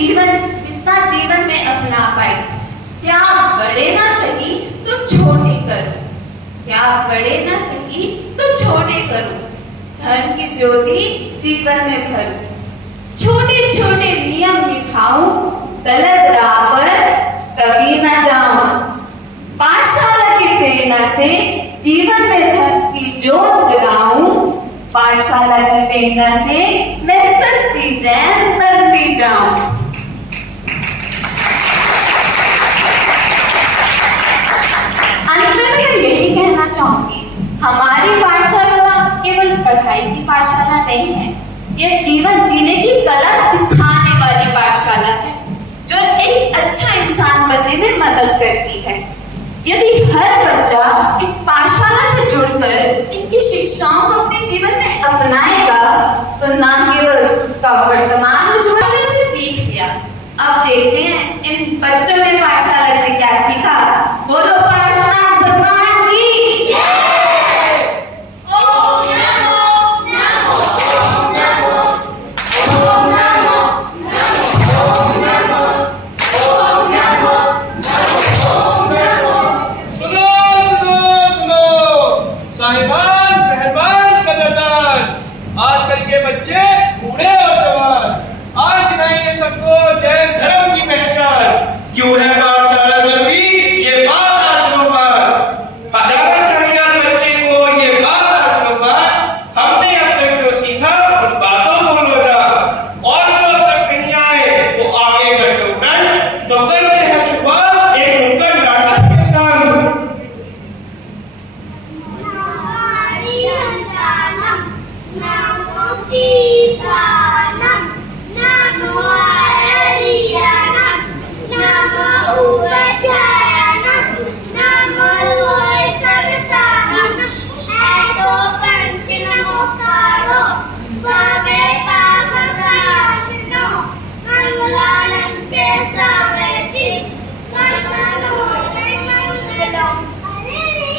जीवन में अपना पाए। त्याग बड़े ना सही तो छोटे करो, त्याग बड़े ना सही तो छोटे करो, धर्म की ज्योति जीवन में भरो। छोटे छोटे नियम निभाऊं, गलत राह पर कभी ना जाऊं। पाठशाला की प्रेरणा से जीवन में धर्म की ज्योत जगाऊं। पाठशाला की प्रेरणा से मैं सच्ची जैन बनती जाऊं। अंत में मैं यही कहना चाहूंगी, हमारी पाठशाला केवल पढ़ाई की पाठशाला नहीं है, यह जीवन जीने की कला सिखाने वाली पाठशाला है, जो एक अच्छा इंसान बनने में मदद करती है। यदि हर बच्चा इस पाठशाला से जुड़कर इनकी शिक्षाओं को अपने जीवन में अपनाएगा तो न केवल उसका वर्तमान उज्ज्वल से सीख लिया। अब देखते हैं इन बच्चों ने पाठशाला से क्या सीखा। बोलो पार्श्वनाथ भगवान की जय। ओम नमो नमो ओम नमो ओम नमो नमो ओम नमो ओम नमो ओम नमो। सुनो सुनो सुनो साहिबान, मेहरबान, कदरदान, आजकल के बच्चे बूढ़े और जवान आज दिखाएंगे सबको जैन धर्म की पहचान। क्यों है पाठशाला जरूरी, ये बात आज लो बात बताना चाहिए यार बच्चे को, ये बात आज लो बात। हमने अब तक जो सीखा उन बातों को लो जा, और जो अब तक नहीं आए वो आगे कर दो फ्रेंड। तो करते हैं शुरुआत एक नुक्कड़ नाटक के साथ। नमो सीतानम, नमो आर्यानम, नमो उवचायनम, नमो लोय सरसानम, ऐसो पंच नमोकारो, स्वामे पावनाशनो, मंगलानं च सावैसि, मंगलो मंगलम। अरे रे,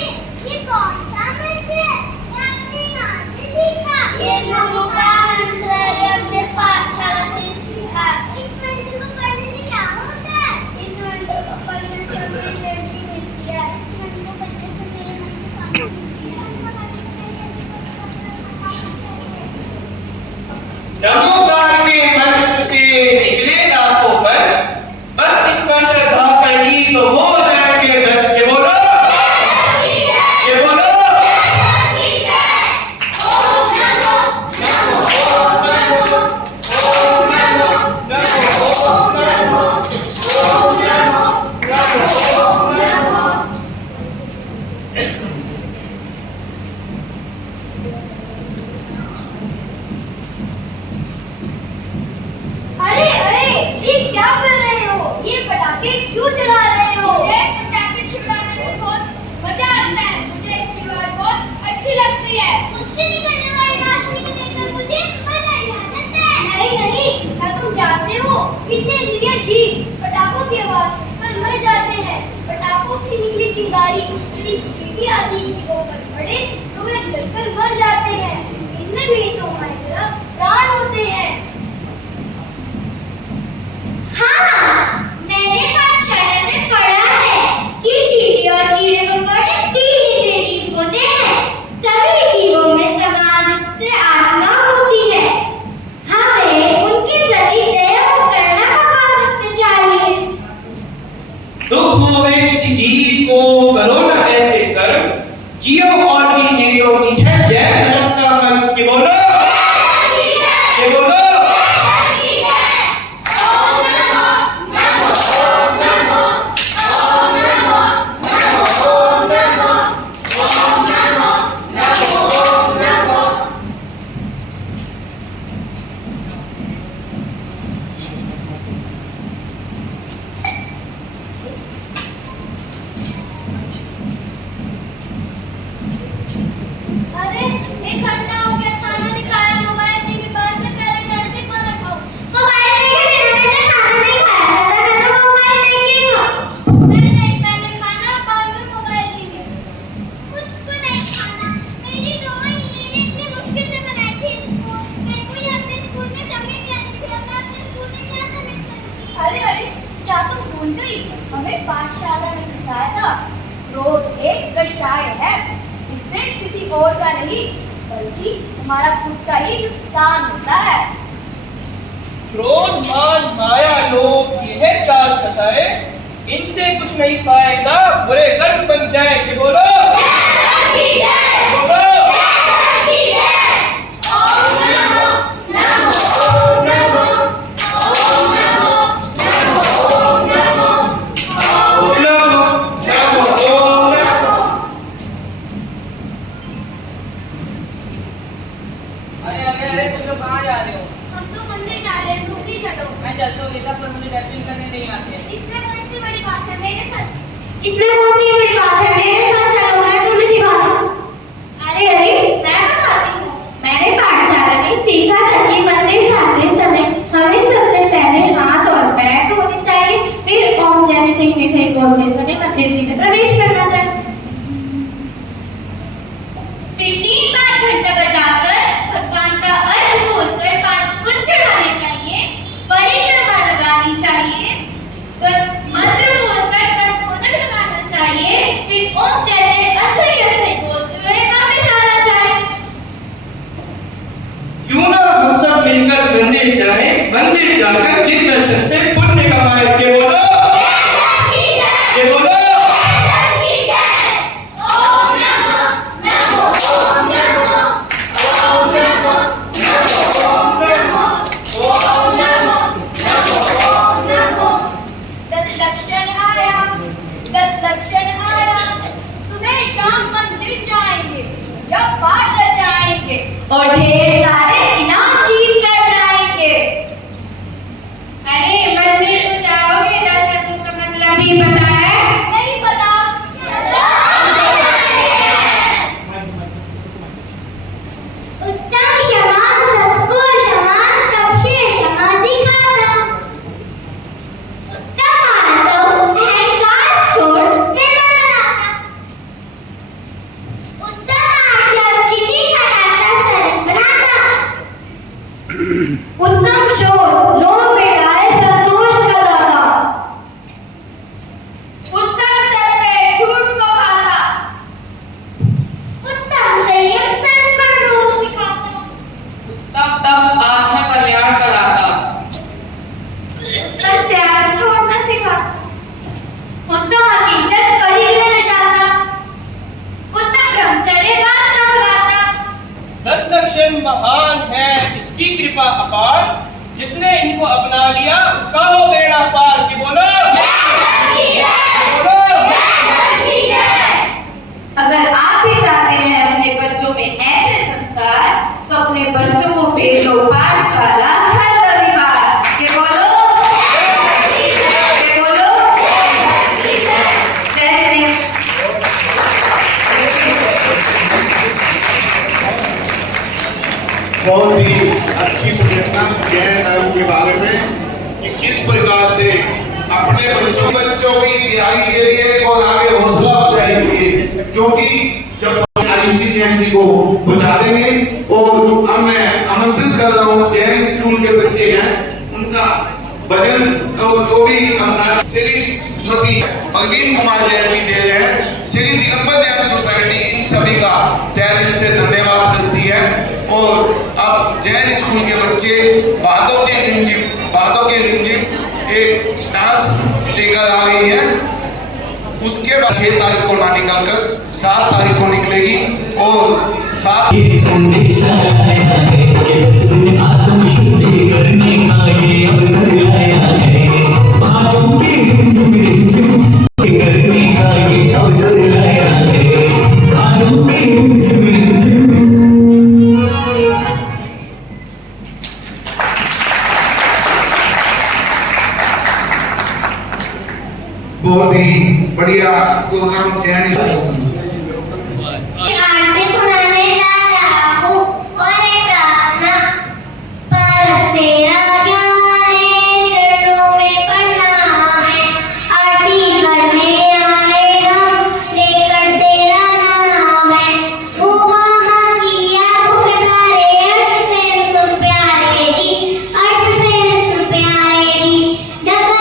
ये कौन सा मंत्र है? आपने कहाँ से सीखा? ये नमो का मंत्र है, हमने पाठशाला से सीखा। इस मंत्र को पढ़ने से क्या होता है? इस मंत्र को पढ़ने से हमें एनर्जी मिलती है। इस मंत्र को पढ़ने से मेरे मन में नमोकार के मंत्र से निकले दांतों पर, बस इस पर श्रद्धा कर ली तो हो जाएंगे धर्म के। बोलो ये बोलो ओम नमो नमो ओम नमो ओम नमो ओम नमो ओम नमो ओम नमो। अरे अरे, ये क्या कर रहे हो? ये पटाखे क्यों चला रहे हो? मुझे पटाखे छुड़ाने में बहुत मजा आता है। मुझे इसकी आवाज बहुत अच्छी लगती है। उससे निकलने वाली रोशनी को देखकर मुझे मजा ही आ जाता है। नहीं नहीं, क्या तुम जानते हो कितने निरीह जीव पटाखों की आवाज सुनकर मर जाते हैं? पटाखों की नीली चिंगारी यदि चींटी आदि जीवों पर पड़े तो वे जलकर मर जाते हैं। इनमें भी तो हमारी तरह प्राण होते हैं। हाँ, मैंने पाठशाला में पढ़ा है कि चींटी और कीड़े मकोड़े तीन निरीह जीव होते हैं। सभी जीवों में समान रूप से आत्मा होती है। हमें उनके प्रति दया और करुणा का भाव रखना चाहिए। दुख होवे किसी जीव को, करो ना ऐसे कर्म, जियो और जीने तो ही है जैन धर्म का मंत्र। ये बोलो ये बोलो ओम नमो नमो ओम नमो ओम नमो नमो ओम नमो ओम नमो नमो ओम नमो। अरे, एक घंटा हो गया, खाना अरे अरे, क्या तुम भूल गई? हमें पाठशाला में सिखाया था, क्रोध एक कषाय है। इससे किसी और का नहीं, बल्कि हमारा खुद का ही नुकसान होता है। क्रोध मान माया लोभ ये है चार कसाए, इनसे कुछ नहीं फायदा, बुरे कर्म बन जाए कि बोलो बोलो। अरे तुम लोग कहाँ जा रहे हो? हम तो मंदिर जा रहे हैं, तुम भी चलो। मैं चल तो लेता पर मुझे दर्शन करने नहीं आते। इसमें कौन सी बड़ी बात है, मेरे साथ। इसमें कौन सी बड़ी बात है, मेरे साथ चलो, मैं तुम्हें सिखा दूं। अरे अरे, मैं बताती हूँ। मैंने पाठशाला में सीखा था कि मंदिर जाते समय हमें सबसे पहले हाथ और पैर धोने चाहिए, फिर ओम जय सिंह विषय बोलते समय मंदिर जी में प्रवेश करना चाहिए। फिर 3 बार घंटा बजाकर भगवान का अर्घ बोलकर 5 फूल चढ़ाने चाहिए, परिक्रमा लगानी चाहिए, मंत्र बोलकर कर्मोदक लगाना चाहिए, फिर ओम जैसे अंधे बोलते हुए वापस आना चाहिए। क्यों ना हम सब मिलकर मंदिर जाएं, मंदिर जाकर जिन दर्शन से पुण्य कमाए के बोलो के बोलो। दक्षिण आया, सुबह शाम मंदिर जाएंगे, जब पाठ रचाएंगे और ढेर सारे इनाम जीत कर लाएंगे। अरे मंदिर तो जाओगे, दर्शन का मतलब भी पता है? नहीं पता। उत्तम क्षमा सबको क्षमा, सबसे क्षमा सिखाता। उत्तम माधव अहंकार छोड़ प्रेम बनाता। उत्तम आचरण चिति हटाता, सरल बनाता। उत्तम शोध लोभ मिटाए, संतोष का दाता। उत्तम सत्य झूठ को खाता। उत्तम संयम संकल्प सिखाता। तब तब आत्मा कल्याण कराता। उत्तम त्याग छोड़ना सिखाता। उत्तम अकिंचन परिग्रह नशाता। उत्तम ब्रह्मचर्य वासना भगाता। 10 दक्षिण महान है, इसकी कृपा अपार, जिसने इनको अपना लिया उसका हो बेड़ा पार कि बोलो बोलो। अगर आप भी चाहते हैं अपने बच्चों में ऐसे संस्कार, तो अपने बच्चों को भेजो पाठशाला हर रविवार के बोलो के बोलो। जय श्री बहुत ही अच्छी प्रेरणा जैन धर्म के बारे में कि किस प्रकार से अपने बच्चों की रिहाई के लिए और आगे हौसला अफजाई के लिए, क्योंकि जब आयुषी जैन जी को बता देंगे और मैं आमंत्रित कर रहा हूँ जैन स्कूल के बच्चे हैं उनका भजन तो भी अपना श्री श्रीमती अरविंद कुमार जैन भी दे रहे हैं। श्री दिगंबर जैन सोसाइटी इन सभी का तहे दिल से धन्यवाद करती है। और अब जैन स्कूल के बच्चे बातों के रिमझिम एक डांस लेकर आ गई है। उसके बाद 6 तारीख को ना निकल कर 7 तारीख को निकलेगी और 7 संदेश आया है कि बस आत्म शुद्धि करने का ये अवसर आया है। बातों के रिमझिम करने का ये अवसर आया है। बातों के रिमझिम बहुत ही बढ़िया प्रोग्राम जैन आरती सुनाने जा रहा हूँ और एक प्रार्थना। पारस तेरा ज्ञान है, चरणों में प्रणाम है, आरती करने आए हम, लेकर तेरा नाम है। वो मामा की आंखों के तारे, अर्श से सुन प्यारे जी, अर्श से सुन प्यारे जी, डगर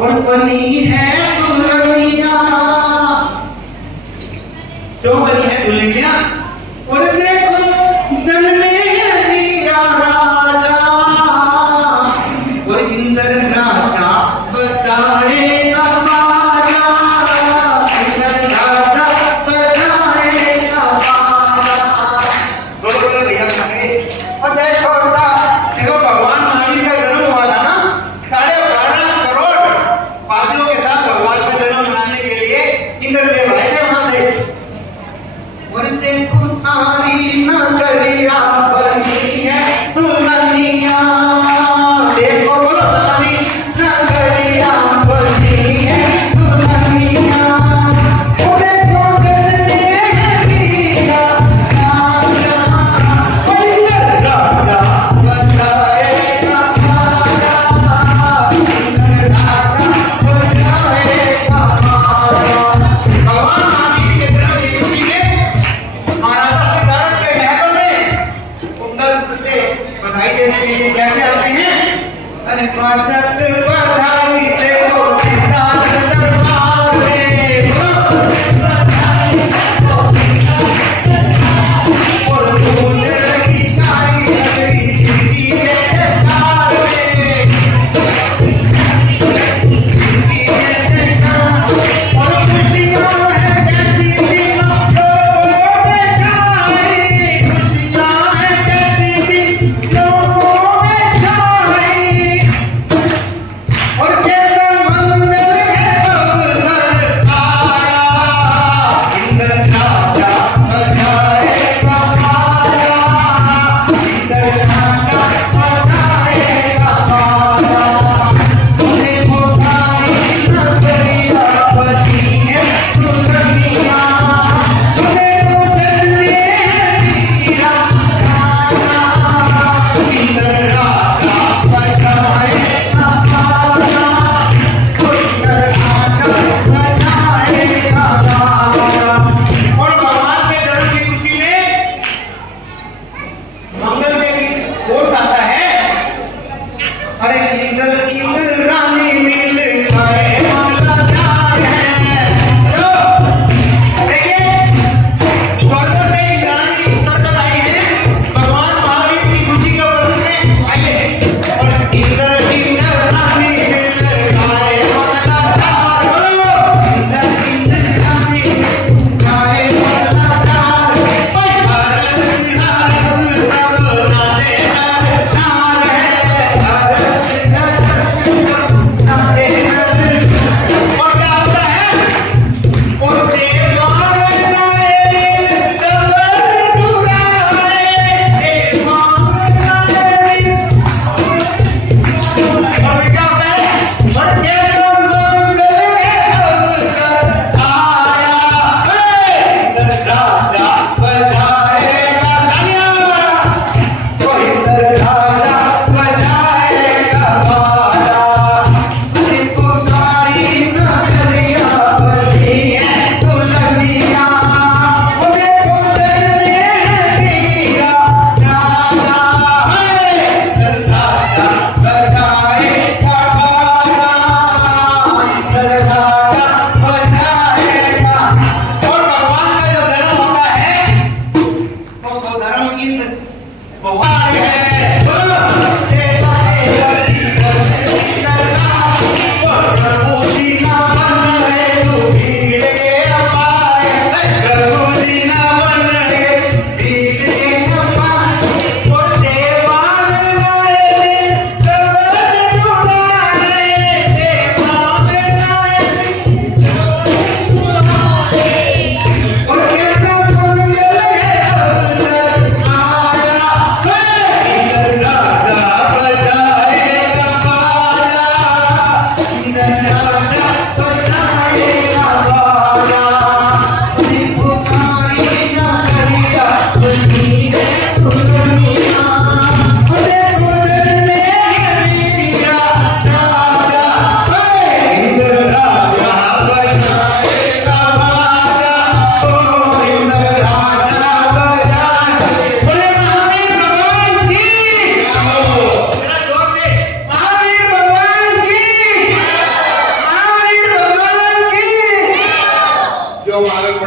और बनी है दुल्हनिया, क्यों बनी है दुल्हनिया? और देखो जन्मे मीरा राजा, और इंद्र राजा बताएगा बाजा, इंद्र राजा बताएगा बाजा। दोनों बोले भैया सुनिए, और देखो ऐसा देखो भगवान महावीर का जन्म हुआ था ना 12.5 करोड़ वादियों के साथ भगवान का जन्म मनाने के लिए इंद्रदेव आए थे वहां से। और देखो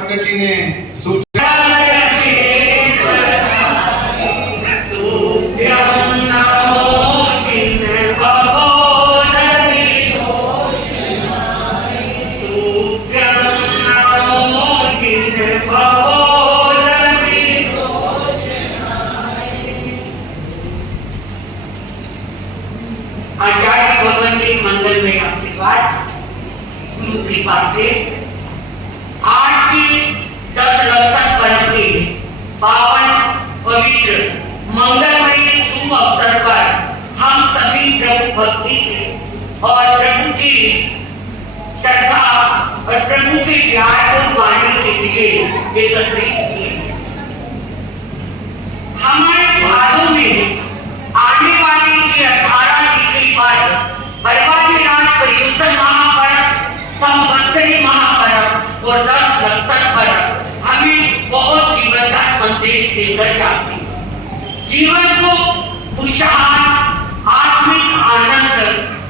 पंडित जी ने सूचना आचार्य भगवान के मंगल में आशीर्वाद गुरु कृपा से आज की 10 लक्षण पर्व के पावन पवित्र मंगलमय शुभ अवसर पर हम सभी प्रभु भक्ति के और प्रभु की श्रद्धा और प्रभु के प्यार को पाने के लिए एकत्रित किए। हमारे भादों में आने वाली ये 18 डिग्री पर बर्बादी राज पर्युषण महापर्व, संवत्सरी महापर्व और 10 लक्षण पर्व हमें बहुत जीवन का संदेश देकर जाते हैं। जीवन को खुशहाल, आत्मिक आनंद,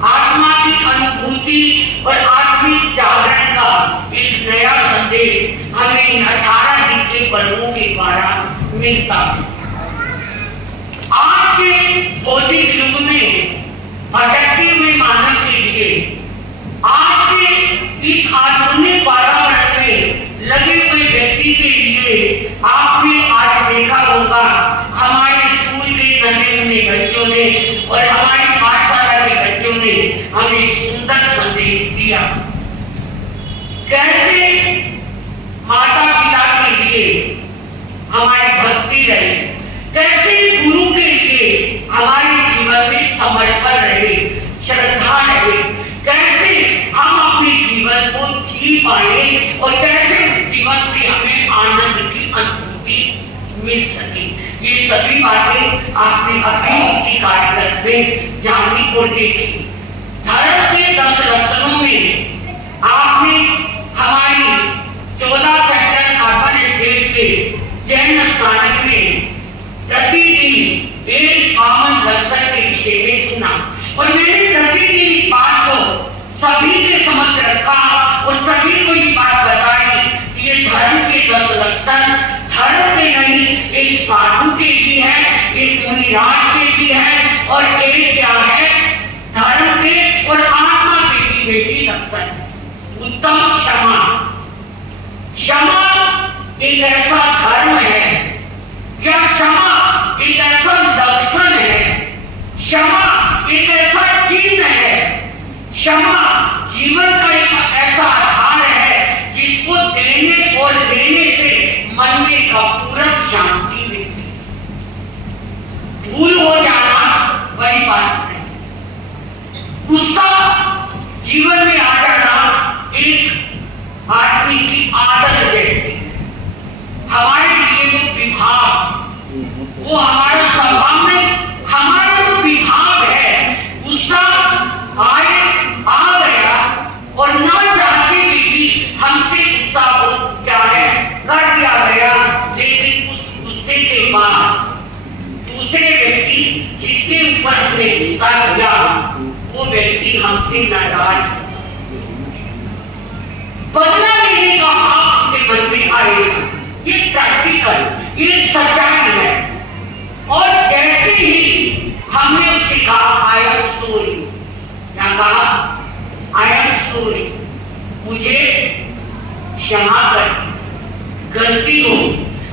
आत्मा की अनुभूति और आत्मिक जागरण का एक नया संदेश हमें इन 18 डिग्री पर्वों के द्वारा मिलता है। आज के भौतिक युग में भटकते हुए मानव के लिए, आज के इस आधुनिक वातावरण में लगे हुए व्यक्ति के लिए आपने आज देखा होगा हमारे स्कूल के नन्हे बच्चों ने और हमारी पाठशाला के बच्चों ने हमें सुंदर संदेश दिया। कैसे माता पिता के लिए हमारी भक्ति रहे, कैसे गुरु के लिए हमारे जीवन में समर्पण रहे, श्रद्धा रहे, कैसे हम अपने जीवन को जी पाए और कैसे उस जीवन से हमें आनंद की अनुभूति मिल सके। ये सभी बातें आपने अभी इसी कार्यक्रम में जानी और देखी। धर्म के 10 लक्षणों में आपने हमारी 14 सेक्टर अर्बन एस्टेट के जैन स्थानक में प्रतिदिन एक पावन दर्शन के विषय में सुना और मैंने प्रतिदिन इस बात को सभी के समक्ष रखा और सभी को ये बात बताई कि ये धर्म के 10 लक्षण धर्म के नहीं, एक साधु के भी है, एक मुनिराज के भी है और एक क्या है धर्म के और आत्मा के भी यही लक्षण। उत्तम क्षमा, क्षमा एक ऐसा धर्म है या क्षमा एक ऐसा लक्षण है, क्षमा एक ऐसा चिन्ह है, क्षमा जीवन का एक ऐसा आधार है जिसको देने और लेने से मन में का पूरा शांति मिलती है। भूल हो जाना बड़ी बात है, गुस्सा जीवन में आ जाना एक आदमी की आदत जैसी। हमारे लिए वो विभाग, वो हमारा स्वभाव नहीं, हमारा वो विभाग है। गुस्सा आए आ गया और ना चाहते भी हमसे गुस्सा हो क्या है कर दिया गया, लेकिन उस गुस्से के बाद दूसरे व्यक्ति जिसके ऊपर हमने गुस्सा किया वो व्यक्ति हमसे नाराज, बदला लेने का भाव उसके मन में आएगा। ये प्रैक्टिकल, ये सच्चाई है। और जैसे ही हमने उससे कहा आई एम सॉरी, क्या कहा आई एम सॉरी, मुझे क्षमा कर, गलती हो,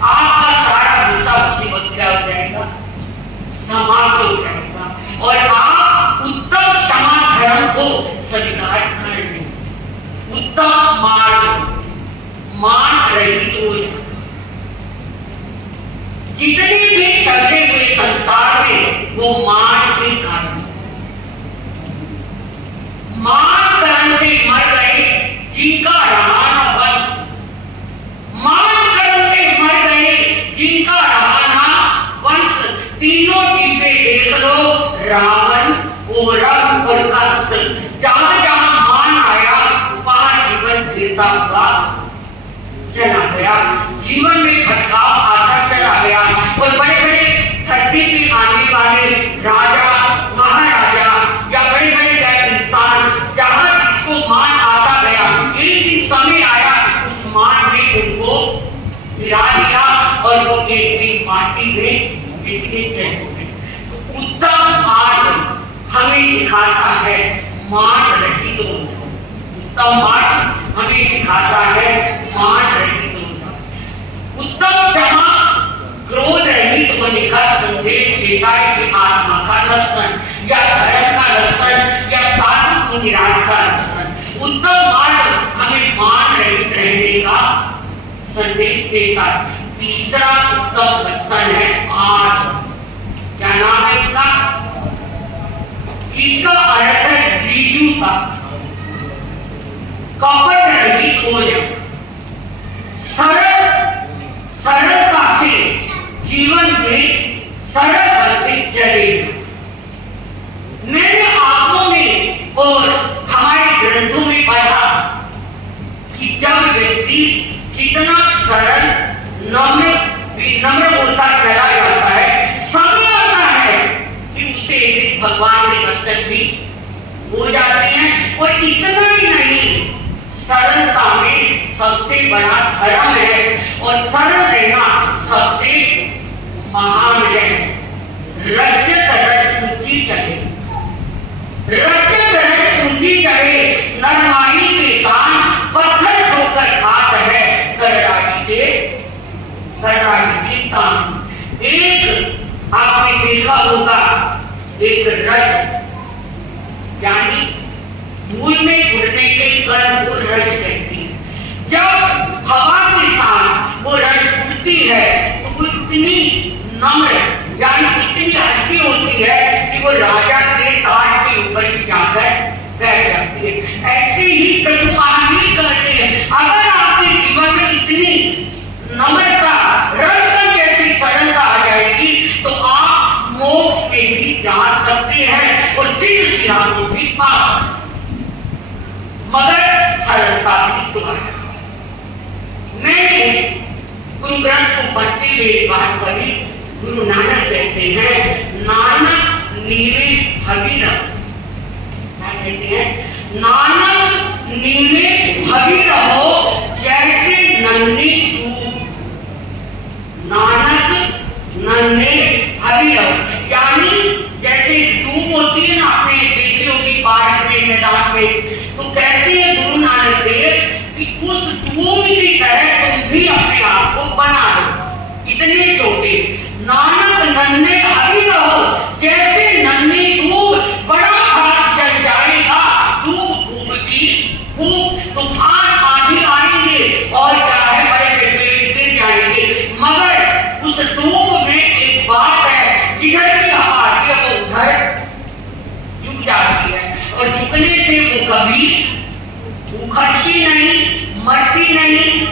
आपका सारा गुस्सा मुसीबत क्या हो जाएगा, समाप्त हो जाएगा और आप उत्तम क्षमा धर्म को स्वीकार कर लें, उत्तम मान रहित हो जाए। जितने भी चलते हुए संसार में वो मान के कारण, मान करते मर गए जिनका रहा न वंश, मान करते मर गए जिनका रहा न वंश। तीनों चीजें देख लो, रावण, कौरव और कंस, जहां जहां मान आया वहां जीवन गिरता हुआ चला गया, जीवन में खटकाव आता चला गया और बड़े बड़े धरती पे आने वाले राजा महाराजा या बड़े बड़े इंसान जहां जिसको मान आता गया, एक दिन समय आया उस मान ने उनको माटी में इतने चले। तो उत्तम मार्ग हमें सिखाता है मान रहित होना। उत्तम मार्ग हमें सिखाता है मान रहित होना। उत्तम क्षमा क्रोध रहित होने का संदेश देता है कि आत्मा का लक्षण या धर्म का लक्षण या साधु मुनिराज का लक्षण। उत्तम मार्ग हमें मान रहित रहने का संदेश देता है। तीसरा उत्तम लक्षण है आर्ज। क्या नाम है इसका? जिसका अर्थ है ऋजुता, कपट रहित हो जाए, सरलता से जीवन में सरल बनते चले। मैंने आंखों में और हमारे ग्रंथों में पढ़ा कि जब व्यक्ति जितना सरल नम्र होता चला जाता है, समय आता है कि उसे एक भगवान के दर्शन भी हो जाते हैं। और इतना ही नहीं, सरलता में सबसे बड़ा धर्म है और सरल रहना सबसे महान है। रजत रज ऊंची चले, रजत रज ऊंची चले, नरमाही के कान पत्थर ठोकर खात है, करराही के कान। एक आपने देखा होगा, एक रज यानी धूल में उड़ने के कण को रज कहती है। जब हवा के साथ वो रज उड़ती है तो वो इतनी नम्र यानी इतनी हल्की होती है कि वो राजा के ताज के ऊपर भी जाकर बैठ जाती है। ऐसे ही प्रभु महावीर कहते हैं, अगर आपके जीवन में इतनी नम्रता, रजकण जैसी सरलता आ जाएगी तो आप मोक्ष में भी जा सकते हैं और सिद्ध सिद्धांत को भी पा सकते हैं, मगर सरलता भी तुम्हारा। मैंने गुरु ग्रंथ को पढ़ते हुए एक बात पढ़ी। गुरु नानक कहते हैं, नानक नीवे हबी रहो। क्या कहते हैं? नानक नीवे हबी रहो जैसे नन्ही धूप। नानक नन्हे हबी रहो यानी जैसे धूप होती है ना, अपने देखी होगी पार्क में, मैदान में, तो कहते हैं गुरु नानक देव कि उस धूप की तरह तुम भी अपने आप को बना लो, इतने छोटे। नानक नन्हे हबी रहो जैसे नन्ही धूप, बड़ा घास जल जाएगा, धूप की धूप, तूफान आंधी आएंगे और क्या है, बड़े पेड़ गिर जाएंगे, मगर उस धूप में एक बात है, जिधर की हवा आती है वो उधर झुक जाती है और झुकने से वो कभी उखड़ती नहीं, मरती नहीं,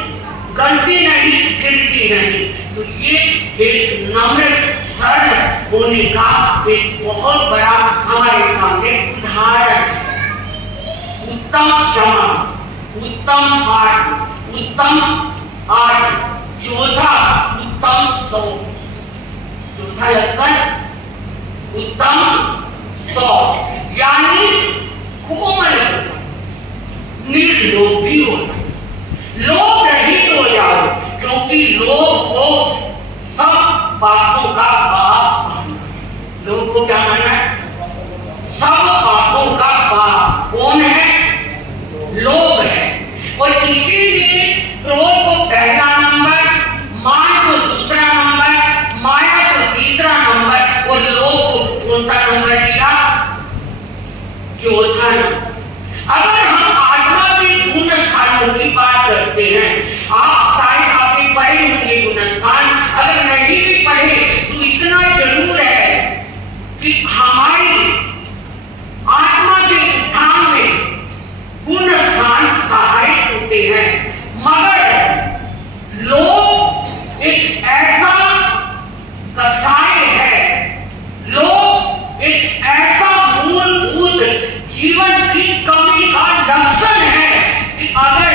गलती नहीं, गिरती नहीं। तो ये एक नम्र सरल होने का एक बहुत बड़ा हमारे सामने उदाहरण है। उत्तम क्षमा, उत्तम मार्ग, उत्तम आर्ट, चौथा उत्तम सोच। चौथा लक्षण उत्तम सोच यानी कोमल होना, निर्लोभी होना, लोभ रहित हो जाओ, क्योंकि लोभ को सब पापों का बाप मानना है। लोभ को क्या मानना है? सब पापों का बाप। कौन है? लोभ है। और इसीलिए क्रोध को पहला नंबर, मान को दूसरा नंबर, माया को तीसरा नंबर और लोभ को कौन सा नंबर दिया? चौथा नंबर। अगर हम आत्मा के गुण स्थानों की बात करते हैं, आप शायद आपने पढ़े होंगे गुणस्थान, अगर नहीं भी पढ़े तो इतना जरूर है कि हमारी आत्मा के उत्थान में गुणस्थान सहायक होते हैं। मगर लोभ एक ऐसा कसाय है, लोभ एक ऐसा मूलभूत जीवन की कमी का लक्षण है कि अगर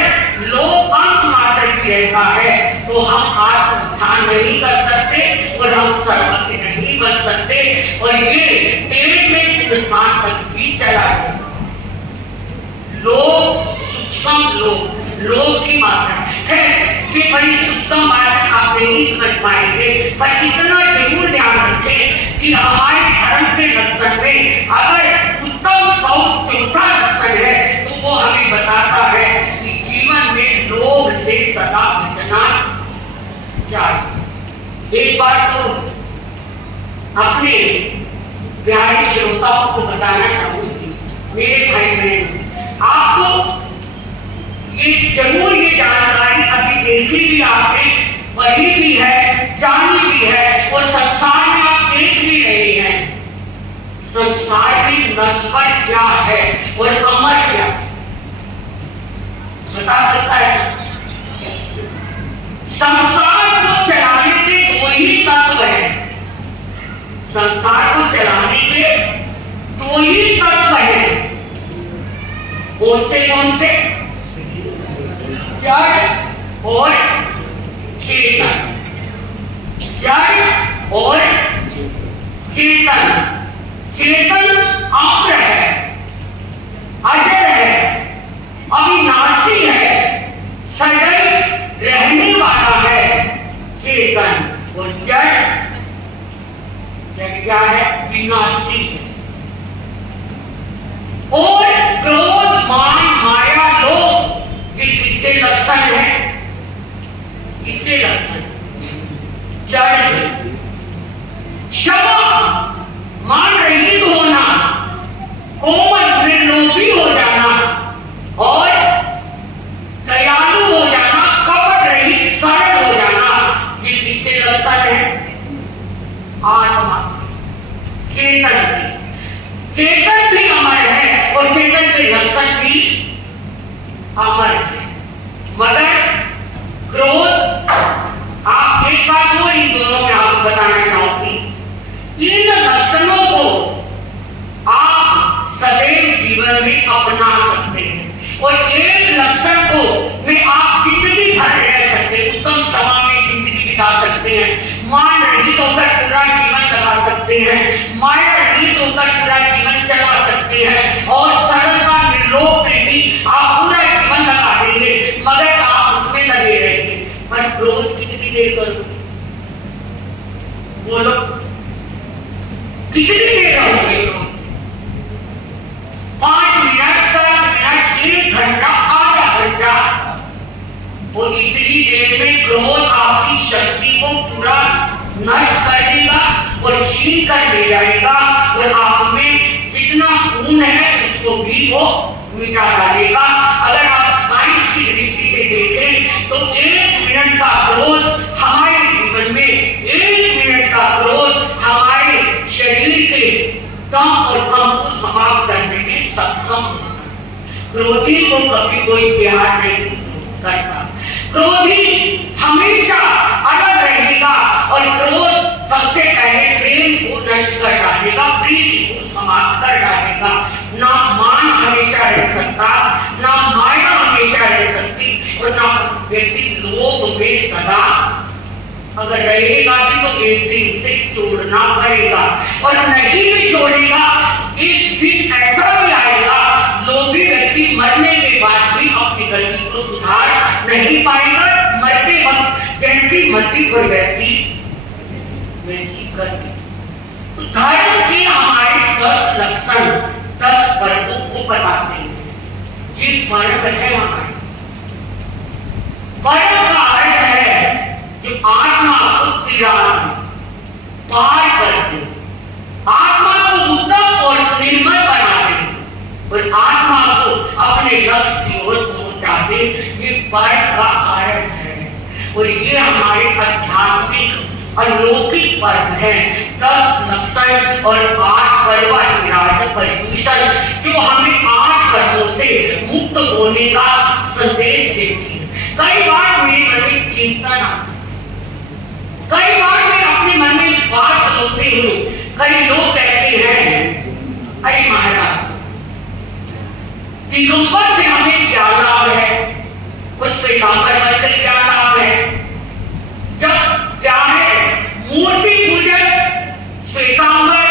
लोभ अंश मात्र भी रहता है तो हम आत्मोत्थान नहीं कर सकते और हम सर्वज्ञ नहीं बन सकते और ये तेज में स्थान तक भी चला गया। लोभ सूक्ष्म लोभ, लोभ की मात्रा ये बड़ी सूक्ष्म बात आप नहीं समझ पाएंगे, पर इतना जरूर ध्यान रखें कि हमारे धर्म के लक्षण में अगर उत्तम चौथा लक्षण है तो वो हमें बताता है कि जीवन में लोभ से सदा बचना चाहिए। एक बार तो अपने प्यारे श्रोताओं को बताना चाहूंगी, मेरे भाई बहन, आपको ये जरूर ये जानकारी अभी देखी भी आपने, पढ़ी भी है, जानी भी है, और संसार में आप देख भी रहे हैं संसार में नश्वर क्या है और अमर क्या बता सकता है। संसार को चलाने के दो ही तत्व हैं, संसार को चलाने के दो ही तत्व हैं। कौन से जड़ और चेतन, जड़ और चेतन। चेतन अमर है, अजर है, अविनाशी है, सदैव रहने वाला है चेतन। और जड़ क्या है? विनाशी। और क्रोध, मान, माया, लोभ, ये किसके लक्षण है? इसके लक्षण। जड़ क्षमा, मान रहित होना, कोमल निर्लोभी हो जाना और दयालु हो जाना, कपट रहित सरल हो जाना, ये किसके लक्षण है? आत्मा, चेतन। चेतन भी अमर है और चेतन के लक्षण भी अमर है। मगर क्रोध, आप एक बात और इन दोनों में आपको बताना चाहूंगी, इन लक्षणों को आप सदैव जीवन में अपना सकते हैं और एक लक्षण को में आप जिंदगी भर रह सकते हैं, उत्तम समय में जिंदगी बिता सकते हैं, मान रहित होकर पूरा जीवन लगा सकते हैं, माया रहित होकर पूरा जीवन चला सकते हैं, और सरलता निर्लोभ में भी आप पूरा जीवन लगा देंगे, मगर आप उसमें लगे रहेंगे। पर क्रोध कितनी देर करोगे? बोलो, कितनी देर रहोगे? 5 मिनट, 10 मिनट, 1 घंटा, आधा घंटा, और इतनी देर में क्रोध आपकी शक्ति को पूरा नष्ट कर देगा और छीन कर ले जाएगा, और आप में जितना खून है उसको भी वो मिटा डालेगा। अगर आप साइंस की दृष्टि से देखें तो 1 मिनट का क्रोध हमारे जीवन में, 1 मिनट का क्रोध हमारे शरीर के दम और दम को समाप्त करने में सक्षम है। क्रोधी को कभी कोई प्यार नहीं करता, क्रोधी हमेशा अलग रहेगा, और क्रोध सबसे पहले प्रेम को नष्ट कर डालेगा, प्रीति को समाप्त कर डालेगा। ना मान हमेशा रह सकता, ना माया हमेशा रह सकती, और ना व्यक्ति लोभ में सदा अगर रहेगा भी तो एक दिन से छोड़ना पड़ेगा, और नहीं भी छोड़ेगा एक दिन ऐसा भी आएगा लोभी व्यक्ति मरने के बाद भी अपनी गलती को सुधार नहीं पाएगा, मरते वक्त जैसी मृत्यु पर वैसी गति। तो धर्म के हमारे 10 लक्षण, 10 वर्गों को बताते हैं। ये वर्ग है हमारे। वर्ग का अर्थ है कि आत्मा को तिराना, पार कर दे, आत्मा को उत्तम और निर्मल बना दे, और आत्मा को अपने लक्ष्य की ओर पहुंचा दे। ये वर्ग का अर्थ है, और ये हमारे आध्यात्मिक अलौकिक पर्व है। 10 लक्षण और 8 पर्यूषण जो हमें 8 कर्मों से मुक्त होने का संदेश देती है। कई बार मेरे मन में चिंतन आती, कई बार मैं अपने मन में बात सोचती हूँ। कई लोग कहते हैं, अरे महाराज, दिगंबर से हमें क्या लाभ है, उस श्वेतांबर बनकर क्या लाभ है? जब क्या है मूर्ति पूजन, श्वेतांबर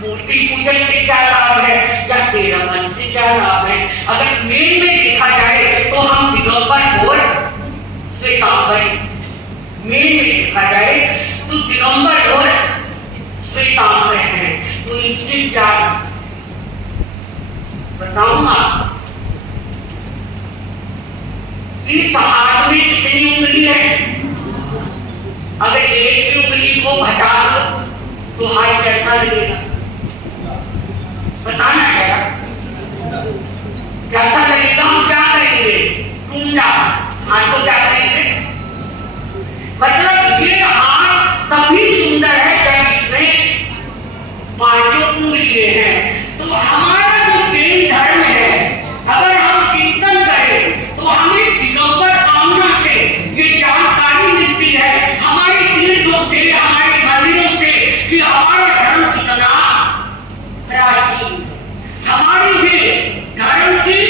मूर्ति पूजन से क्या लाभ है, या तेरा मन से क्या लाभ है? अगर मेन में देखा जाए तो हम दिगंबर और देखा जाए तो दिगंबर और श्वेतांबर है। तो इससे क्या बताऊंगा, इस हाथ में कितनी उंगली है? अगर एक भी उंगली को हटा दो तो हाथ कैसा लगेगा? बताना है कैसा लगेगा? हम क्या कहेंगे? टूंडा। हाथ को क्या कहेंगे? मतलब ये हाथ तभी सुंदर है जब इसमें पांचों उंगलियां हैं। तो हमारा जो जैन धर्म है, अगर हम चिंतन करें तो हमें दिगंबर आमना से ये जानकारी मिलती है, हमारे तीर्थों से, हमारे मंदिरों से, कि हमारा धर्म कितना प्राचीन, हमारी ये धर्म की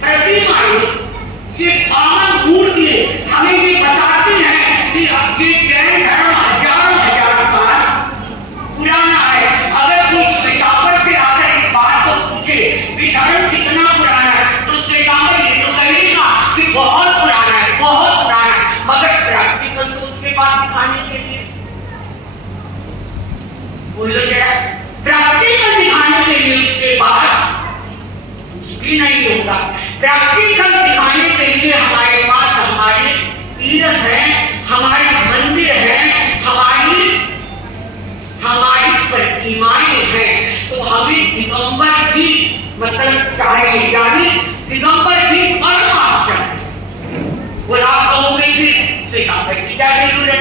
प्रतिमाएं, ये पावन मूर्ति हमें ये बताती है कि ये जैन धर्म हजार साल पुराना है। अगर कोई श्वेतांबर से आकर इस बात को पूछे कि धर्म कितना पुराना है, तो श्वेतांबर ये तो कहेगा कि बहुत पुराना है, बहुत पुराना है, मगर प्रैक्टिकल तो उसके पास दिखाने के लिए, बोलो जरा, प्रैक्टिकल दिखाने के लिए उसके पास भी नहीं होगा। प्रैक्टिकल दिखाने के लिए हमारे पास हमारे तीर्थ हैं, हमारे मंदिर हैं, हमारी प्रतिमाएं हैं। तो हमें दिगंबर की मतलब चाहिए, यानी दिगंबर की परम आवश्यक। और आप कहोगे कि श्वेतांबर की क्या जरूरत है?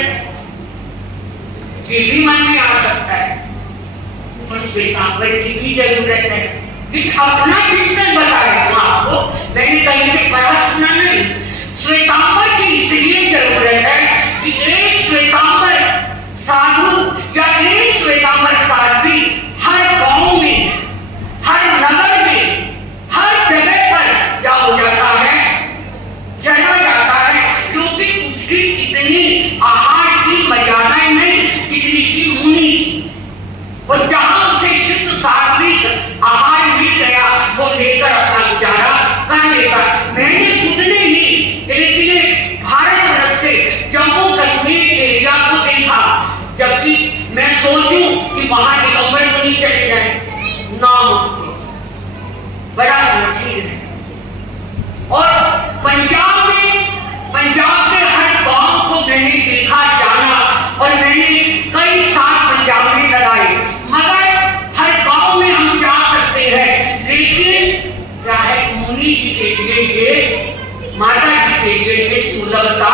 ये भी मन में आ सकता है, और श्वेतांबर की भी जरूरत है। अपना चिंतन बताया आपको, मैंने कहीं से पढ़ा सुना नहीं। श्वेतांबर की इसलिए जरूरत है कि एक श्वेतांबर साधु या एक श्वेतांबर साध्वी हर गांव में, हर नगर में, हर जगह पर क्या हो जाता है, चला जाता है, क्योंकि उसकी इतनी आहार की मर्यादाएं नहीं जितनी की मुनि। और जहां उसे शुद्ध सात्विक आहार मिल गया, वो लेकर अपना गुजारा कर लेगा। मैंने खुद ने ही एक भारत वर्ष के जम्मू कश्मीर एरिया को देखा, जबकि मैं सोचूं कि वहां दिगंबर मुनि चले जाए, नाम बड़ा अजीब है। और पंजाब के हर गांव को मैंने देखा जाना, और मैंने कई साल पंजाब में लगाए, मगर हर गांव में हम जा सकते हैं, लेकिन चाहे मुनि जी के लिए ये, माता जी के लिए ये सुलभता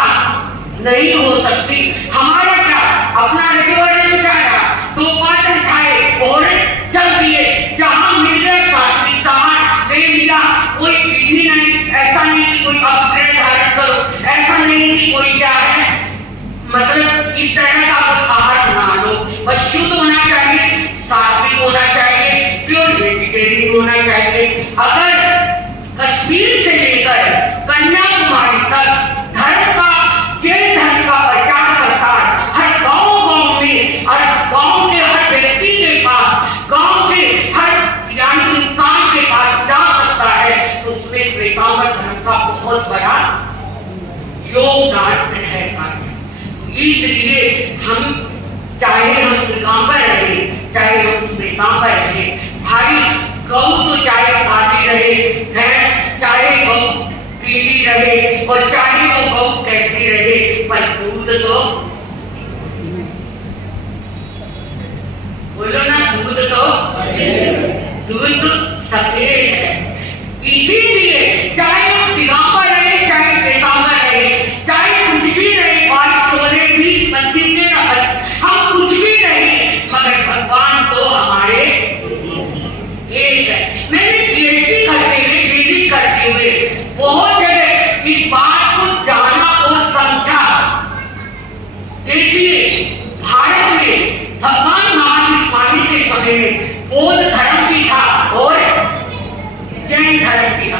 नहीं हो सकती। हमारा क्या, अपना रिजर्वेशन उठाया, 2 पाटन खाए और चल दिए, जहां मिल गए सात्विक सामान ले लिया, कोई विधि नहीं। ऐसा नहीं कि कोई अपग्रेड धारण करो, ऐसा नहीं कि कोई क्या है, मतलब इस तरह का आहार बना लो। बस शुद्ध होना चाहिए, सात्विक होना चाहिए, प्योर वेजिटेरियन होना चाहिए। अगर कश्मीर से लेकर कन्याकुमारी तक धर्म का, जैन धर्म का प्रचार प्रसार हर गांव में, हर गांव के हर व्यक्ति के पास, गांव के हर यानी इंसान के पास जा सकता है, तो उसमें श्वेतांबर धर्म का बहुत बड़ा योगदान है। इसलिए हम चाहे हम दिगंबर रहे, चाहे हम श्वेतांबर रहे, भाई गौ तो चाहे काली रहे, भैंस चाहे गौ पीली रहे, और चाहे वो गौ कैसी रहे, पर दूध तो बोलो ना, दूध तो सफेद है। इसीलिए चाहे हम दिगंबर रहे, चाहे श्वेतांबर रहे, चाहे कुछ भी रहे, 5 टोले 20 मंदिर के हम कुछ भी रहे, मगर भगवान तो हमारे एक है। मैंने पीएचडी करते हुए, डिग्री करते हुए बहुत जगह इस बात को जाना और समझा। देखिए, भारत में भगवान महावीर स्वामी के समय में बौद्ध धर्म भी था और जैन धर्म भी था।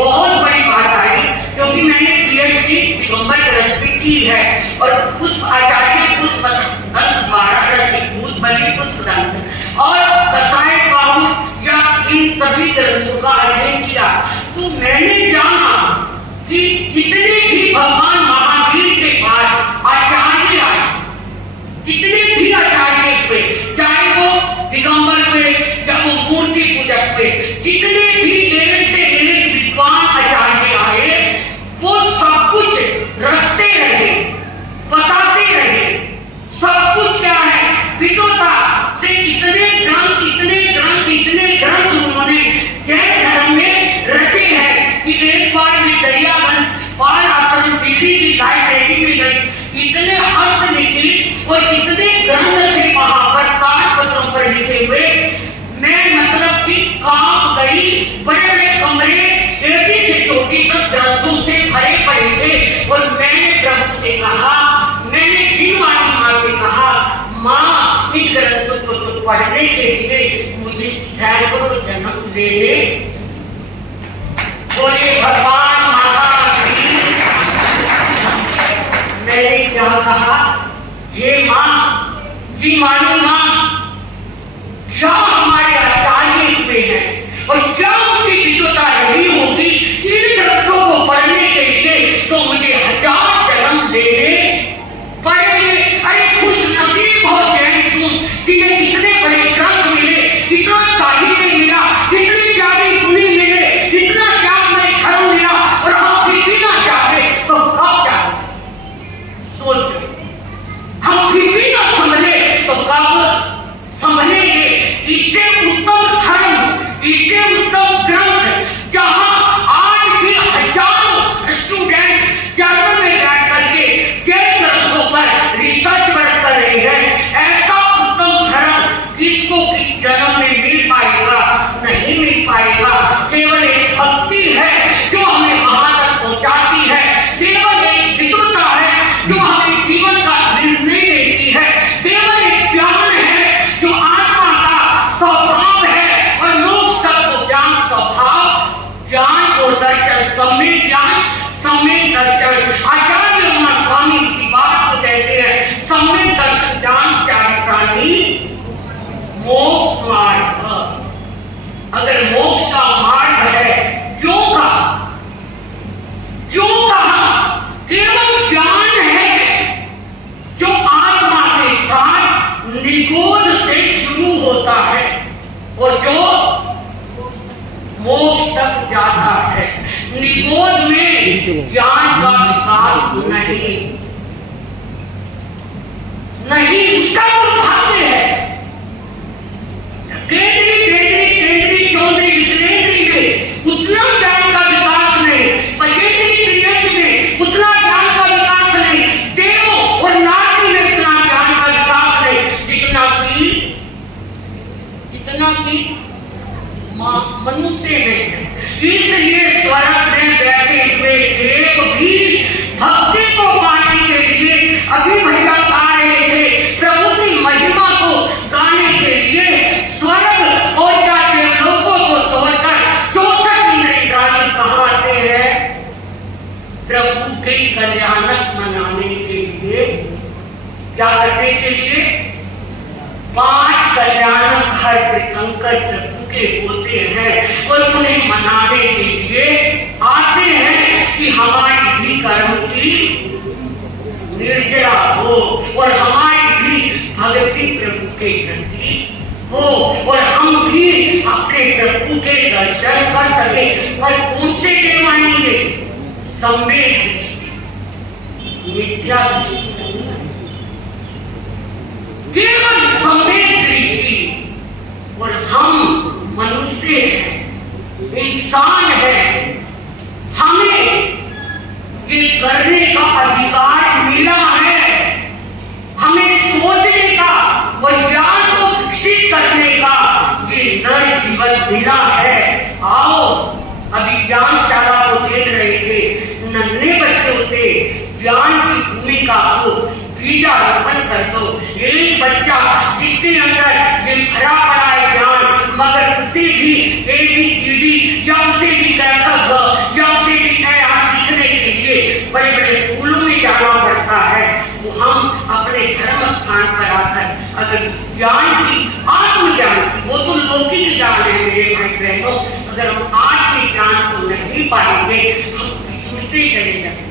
बहुत बड़ी बात आई, क्योंकि मैंने पीएचडी दिगंबर ग्रंथ भी की है और पुष्प आचार्य पुष्प द्वारा रचित भूत बलि पुष्प ग्रंथ और रसायन बाहु या इन सभी ग्रंथों का अध्ययन किया। तो मैंने जाना कि जितने भी भगवान महावीर के बाद आचार्य आए, जितने भी आचार्य हुए, चाहे वो दिगंबर पे या वो मूर्ति पूजक पे, जितने भी एक से एक विद्वान आचार्य आए, वो सब कुछ रचते रहे, बताते रहे। सब कुछ क्या है, विद्वता से इतने ग्रंथ उन्होंने जैन धर्म में रचे हैं कि एक बार मैं दरियागंज बाल आश्रम दिल्ली की लाइब्रेरी में गई, इतने हस्तलिखित और इतने ग्रंथ थे वहां पर ताड़पत्रों पर लिखे हुए, मैं मतलब कि कांप गई। बड़े बड़े कमरे एटी से चोटी तक ग्रंथों से भरे पड़े थे और मैंने प्रभु से कहा, मैंने जीवानी माँ से कहा, माँ इन ग्रंथों को तो पढ़ने के लिए मुझे सैकड़ों जन्म लेने। बोले भगवान महावीर। मैंने क्या कहा, हे माँ, जीवानी माँ, क्या हमारे आचार्य हुए हैं और क्या उनकी विद्वता रही होगी इन ग्रंथों को पढ़ने के लिए, तो मुझे 1000 जन्म लेने पड़ेंगे। अरे खुश नसीब हो जैन तुम, जिन्हें इतने बड़े ग्रंथ मिले, इतना साहित्य मिला, इतने ज्ञानी गुणी मिले, इतना ज्ञानमय धर्म मिला और हम फिर भी ना जाते तो कब जाते? सोचो, हम फिर भी ना समझे तो कब समझेंगे? इससे उत्तम धर्म, इससे उत्तम ग्रंथ, जहां आज भी हजारों स्टूडेंट जर्मन में बैठ करके जैन ग्रंथों पर रिसर्च वर्क कर रहे हैं, ऐसा उत्तम धर्म किसको किस जन्म में मिल पाएगा? नहीं मिल पाएगा। केवल एक भक्ति है जो हमें वहां तक पहुंचाती है, केवल एक विद्वता है जो हमें जीवन का निर्णय देती है, केवल एक ज्ञान है जो आत्मा का स्वभाव है और मोक्ष तक को ज्ञान स्वभाव, ज्ञान और दर्शन, सम्यक ज्ञान, सम्यक दर्शन। आचार्य स्वामी इसी बात को कहते हैं, सम्यक दर्शन ज्ञान चारित्राणी मोक्ष मार्ग। अगर मोक्ष का मार्ग है, क्यों कहा? क्यों कहा? केवल ज्ञान है जो आत्मा के साथ निगोध से शुरू होता है और जो मोक्ष तक जाता है। निगोध में ज्ञान का विकास नहीं, उसका दुर्भाग्य है। केंद्री चौधरी विद्रेंद्री में उतना ज्ञान का विकास नहीं, पचेंद्री त्रियंत में उतना ज्ञान का विकास नहीं, देव और नारी में उतना ज्ञान का विकास नहीं, जितना कि मनुष्य में है। इसलिए स्वर्ग में बैठे हुए देव भी भक्ति को पाने के लिए अभी भैया गा रहे थे, प्रभु की महिमा को गाने के लिए स्वर्ग और या देवलोकों को छोड़कर 64 इंद्रियाणी कहाँ आते हैं? प्रभु के कल्याणक मनाने के लिए। क्या करने के लिए? 5 कल्याणक हर तीर्थंकर प्रभु के होते हैं और उन्हें मनाने के लिए आते हैं कि हमारी भी कर्म की निर्जरा हो और हमारी भी भक्ति प्रभु के प्रति हो और हम भी अपने प्रभु के दर्शन कर सके। पर कौन से देव आएंगे? सम्यक दृष्टि, मिथ्या दृष्टि, केवल सम्यक दृष्टि। और हम मनुष्य हैं, इंसान हैं, हमें ये करने का अधिकार मिला है, हमें सोचने का और ज्ञान को विकसित करने का ये नर जीवन मिला है। आओ, अभी ज्ञानशाला को देख रहे थे, नन्हे बच्चों से ज्ञान की भूमिका को बीजारोपण कर दो। एक बच्चा जिसके अंदर ये भरा पड़ा है ज्ञान, मगर उसे भी ABCD या उसे भी क, ख, ग ज्ञान की, आत्मज्ञान की, वो तो लौकिक ज्ञान है मेरे भाई बहनों। अगर हम आत्मज्ञान को नहीं पाएंगे हम छूटते चले जाएंगे।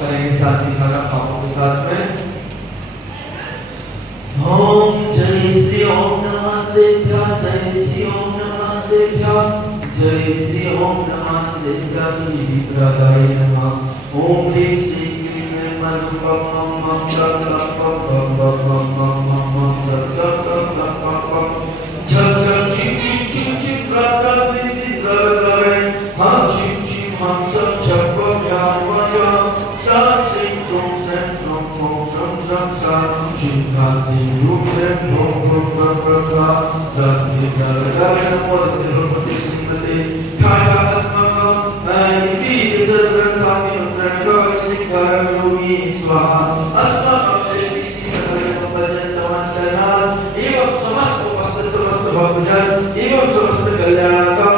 करेंगे साथ ही खाना पापों के साथ में। ओम जय श्री ओम नमस्ते भ्या, जय श्री ओम नमस्ते भ्या, जय श्री ओम नमस्ते भ्या, श्री विद्रागाय नमः। ओम ह्रीं श्री क्लीं ऐं पम मम मम जप तप पम पम पम पम मम मम जप जप तप तप पम पम झप झप चिम चिम चिम चिम प्र प्र प्री प्री प्र प्र रे हम चिम चिम हम सब झप भ्या भ्या चम श्री ओम श्रीं ओम ओम शम शम शम चिम खाति रूप रे ओम ओम प्र प्र प्र दत्ति गगन नमो देवपति सिंहते ठाठा अस्मकं ऐति सर्वसाति मंत्रं सिद्धारं योगी स्वाहा अस्मकं श्री सकल भजन समाज करनाथ एवं समस्त भक्तजन एवं समस्त कल्याण का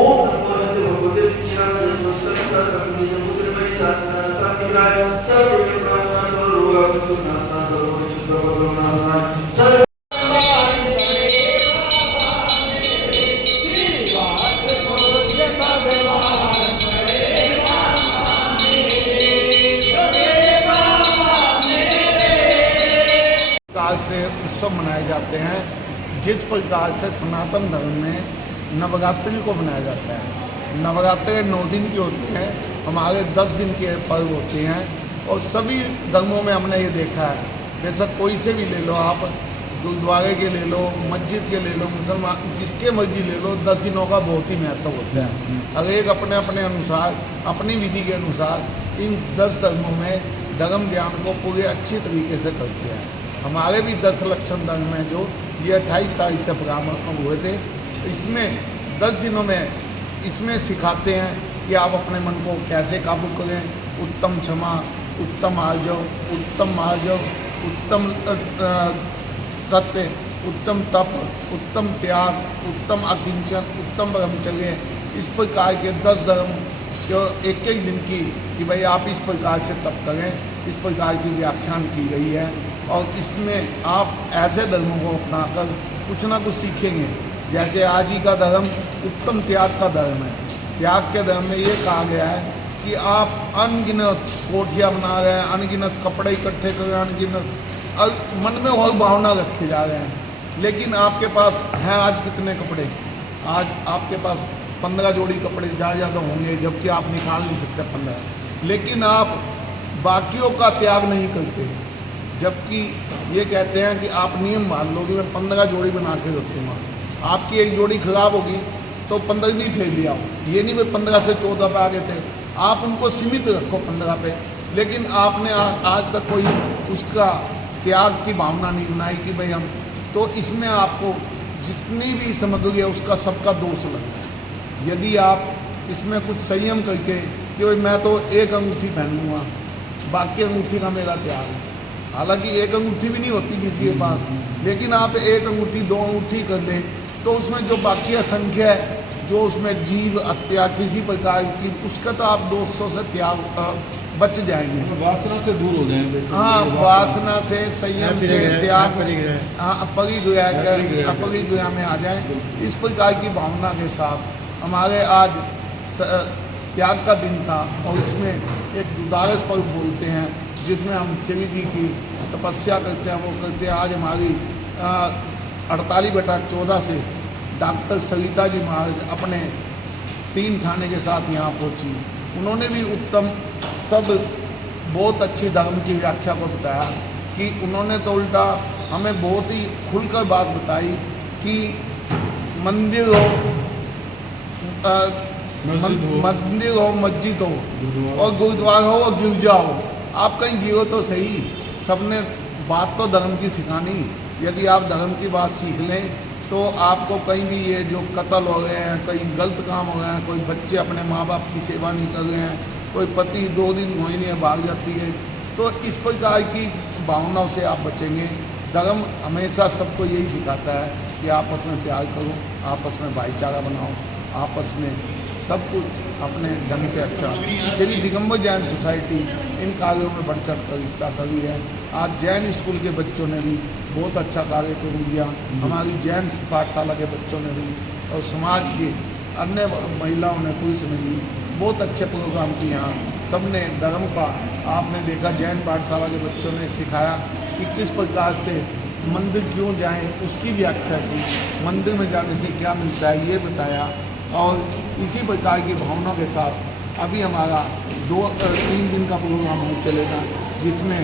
ओम नमो भगवते चिरा सर्वस्व सर्वकलीय पुत्रमय शांतिराय सर्वविघ्नासना सर्वरोगापतुनासना सर्वविच्छुद्धपतुनासना सर्व प्रकार से उत्सव मनाए जाते हैं। जिस प्रकार से सनातन धर्म में नवरात्रि को मनाया जाता है। नवरात्रि 9 दिन की होती हैं, हमारे 10 दिन के पर्व होते हैं और सभी धर्मों में हमने ये देखा है। बेशक कोई से भी ले लो आप, गुरुद्वारे के ले लो, मस्जिद के ले लो, मुसलमान जिसके मर्जी ले लो, 10 दिनों का बहुत ही महत्व होता है। हर एक अपने अपने अनुसार, अपनी विधि के अनुसार इन 10 धर्मों में धर्म ध्यान को पूरे अच्छी तरीके से करते हैं। हमारे भी 10 लक्षण धर्म में जो ये 28 तारीख से प्रारंभ हुए थे, इसमें 10 दिनों में इसमें सिखाते हैं कि आप अपने मन को कैसे काबू करें। उत्तम क्षमा, उत्तम आर्जव, उत्तम मार्जव, उत्तम सत्य, उत्तम तप, उत्तम त्याग, उत्तम अकिंचन, उत्तम ब्रह्मचर्य, इस प्रकार के 10 धर्म जो एक एक दिन की कि भाई आप इस प्रकार से तप करें, इस प्रकार की व्याख्यान की गई है। और इसमें आप ऐसे धर्मों को अपनाकर कुछ ना कुछ सीखेंगे। जैसे आज ही का धर्म उत्तम त्याग का धर्म है। त्याग के धर्म में ये कहा गया है कि आप अनगिनत कोठियाँ बना रहे हैं, अनगिनत कपड़े इकट्ठे कर रहे हैं, अनगिनत और मन में और भावना रखे जा रहे हैं। लेकिन आपके पास हैं आज कितने कपड़े? आज आपके पास 15 जोड़ी कपड़े ज़्यादा होंगे, जबकि आप निकाल नहीं सकते 15। लेकिन आप बाकियों का त्याग नहीं करते, जबकि ये कहते हैं कि आप नियम मान लो कि मैं 15 जोड़ी बना के रखूँगा। आपकी एक जोड़ी खराब होगी तो 15वीं फेर लिया हो। ये नहीं मैं 15 से 14 पे आ गए थे, आप उनको सीमित रखो 15 पे। लेकिन आपने आज तक कोई उसका त्याग की भावना नहीं बनाई कि भाई हम तो इसमें आपको जितनी भी सामग्री है उसका सबका दोष लगता है। यदि आप इसमें कुछ संयम करके कि भाई मैं तो एक अंगूठी पहन लूँगा, बाकी अंगूठी का मेरा त्याग है। हालांकि एक अंगूठी भी नहीं होती किसी के पास, लेकिन आप एक अंगूठी 2 अंगूठी कर लें तो उसमें जो बाकी असंख्य है, जो उसमें जीव हत्या किसी प्रकार की, उसका तो आप 200 से त्याग बच जाएंगे, वासना से दूर हो जाएंगे। हाँ, वासना से, संयम से, त्याग, अपरिग्रह में आ जाए। इस प्रकार की भावना के साथ हमारे आज त्याग का दिन था और इसमें एक दुदारस पर्व बोलते हैं जिसमें हम श्री जी की तपस्या करते हैं, वो करते हैं। आज हमारी 48/14 से डॉक्टर सरिता जी महाराज अपने 3 थाने के साथ यहाँ पहुँची। उन्होंने भी उत्तम सब बहुत अच्छी धर्म की व्याख्या को बताया कि उन्होंने तो उल्टा हमें बहुत ही खुलकर बात बताई कि मंदिर हो, मंदिर हो, मस्जिद हो और गुरुद्वारा हो और गिरजा हो, आप कहीं गिरो तो सही। सबने बात तो धर्म की सिखानी। यदि आप धर्म की बात सीख लें तो आपको कहीं भी ये जो कत्ल हो गए हैं, कहीं गलत काम हो गए हैं, कोई बच्चे अपने माँ बाप की सेवा नहीं कर रहे हैं, कोई पति 2 दिन मोहिनी है भाग जाती है, तो इस प्रकार की भावनाओं से आप बचेंगे। धर्म हमेशा सबको यही सिखाता है कि आपस में प्यार करो, आपस में भाईचारा बनाओ, आपस में सब कुछ अपने ढंग से अच्छा। श्री दिगंबर जैन सोसाइटी इन कार्यों में बढ़ चढ़ कर हिस्सा करी है। आज जैन स्कूल के बच्चों ने भी बहुत अच्छा कार्यक्रम किया, हमारी जैन पाठशाला के बच्चों ने भी, और समाज के अन्य महिलाओं ने, पुरुष ने भी बहुत अच्छे प्रोग्राम किए यहाँ। सबने धर्म का, आपने देखा जैन पाठशाला के बच्चों ने सिखाया कि किस प्रकार से मंदिर क्यों जाएं, उसकी व्याख्या की, मंदिर में जाने से क्या मिलता है ये बताया। और इसी प्रकार की भावना के साथ अभी हमारा 2-3 दिन का प्रोग्राम हो चलेगा, जिसमें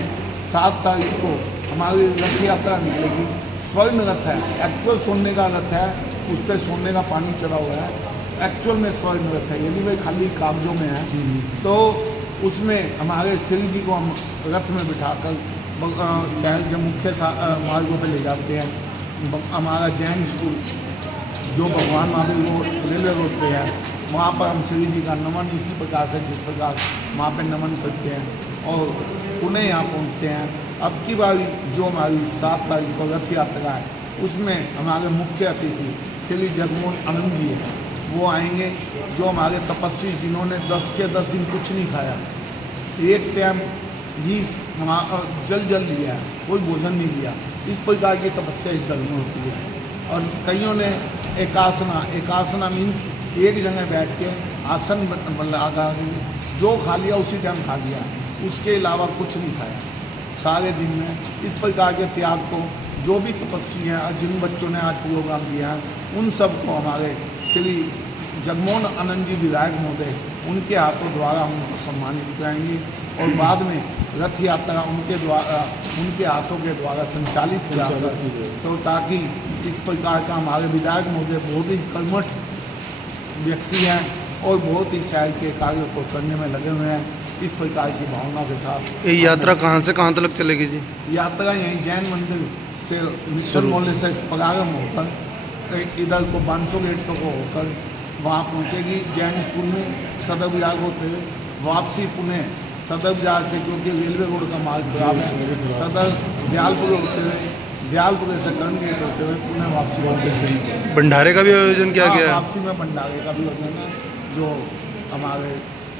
7 तारीख को हमारी रथ यात्रा निकलेगी। स्वर्ण रथ है, एक्चुअल सोने का रथ है, उस पर सोने का पानी चढ़ा हुआ है, एक्चुअल में स्वर्ण रथ है, यदि भाई खाली कागजों में है। तो उसमें हमारे श्री जी को हम रथ में बिठाकर शहर के मुख्य मार्गों पर ले जाते हैं। हमारा जैन स्कूल जो भगवान महावीर रोड, रेलवे रोड पे है, वहाँ पर हम श्री जी का नमन इसी प्रकार से, जिस प्रकार वहाँ पे नमन करते हैं और पुणे यहाँ पहुँचते हैं। अब की बारी जो हमारी 7 तारीख को रथ यात्रा है, उसमें हमारे मुख्य अतिथि श्री जगमोहन आनंद जी हैं, वो आएंगे, जो हमारे तपस्वी जिन्होंने 10 के 10 दिन कुछ नहीं खाया, एक टाइम ही जल लिया है, कोई भोजन नहीं लिया। इस प्रकार की तपस्या इस धर्म में होती है। और कईयों ने एकासना मीन्स एक जगह बैठ के आसन लगा जो खा लिया उसी टाइम खा लिया, उसके अलावा कुछ नहीं खाया सारे दिन में। इस प्रकार के त्याग को जो भी तपस्वी हैं, जिन बच्चों ने आज प्रोग्राम दिया है, उन सबको हमारे श्री जगमोहन आनंद जी विधायक महोदय, उनके हाथों द्वारा हम उनको सम्मानित कराएंगे और बाद में रथ यात्रा उनके हाथों के द्वारा संचालित किया जाएगा। तो ताकि इस प्रकार का हमारे विधायक महोदय बहुत ही कर्मठ व्यक्ति हैं और बहुत ही शहर के कार्यों को करने में लगे हुए हैं। इस प्रकार की भावना के साथ ये यात्रा कहाँ से कहाँ तक चलेगी जी? यात्रा यहीं जैन मंदिर से मिस्टर मोहल्ले से प्रारंभ होकर इधर को 500 गेट को होकर वहाँ पहुँचेगी जैन स्कूल में, सदर बाजार होते हुए वापसी पुणे सदर बाजार से, क्योंकि रेलवे रोड का मार्ग खराब है, सदर दयालपुर होते हुए, दयालपुर से कर्ण गेट होते हुए पुणे वापसी। भंडारे का भी आयोजन किया गया है? वापसी में भंडारे का भी आयोजन है, जो हमारे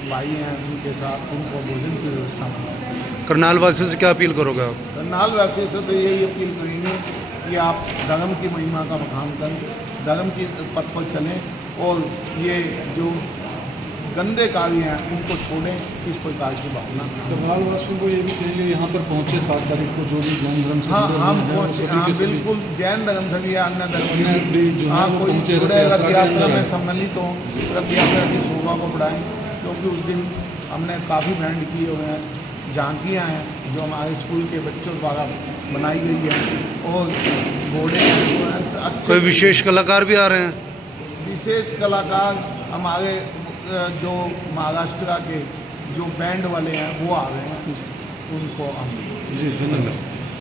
भाई हैं उनके साथ उनको भोजन की व्यवस्था बनाई। करनाल वासियों से क्या अपील करोगे आप? करनाल वासियों से तो यही अपील करेंगे कि आप धर्म की महिमा का बखान करें, धर्म की पथ पर चलें और ये जो गंदे कार्य हैं उनको छोड़ें, इस प्रकार की भावना। करनाल वासियों को ये भी कहिए यहाँ पर पहुँचे 7 तारीख को जो भी जैन धर्म से, हाँ हम पहुँचे, हाँ बिल्कुल, जैन धर्म से भी अन्य धर्म भी, हाँ कोई जुड़े रथ यात्रा में सम्मिलित हो, रथ यात्रा की शोभा को बढ़ाएं, क्योंकि उस दिन हमने काफ़ी बैंड किए हुए हैं, झांकियाँ हैं जो हमारे स्कूल के बच्चों द्वारा बनाई गई है और घोड़े अच्छे। कोई विशेष कलाकार भी आ रहे हैं? विशेष कलाकार हमारे जो महाराष्ट्र के जो बैंड वाले हैं वो आ रहे हैं, उनको हम जी धन्यवाद।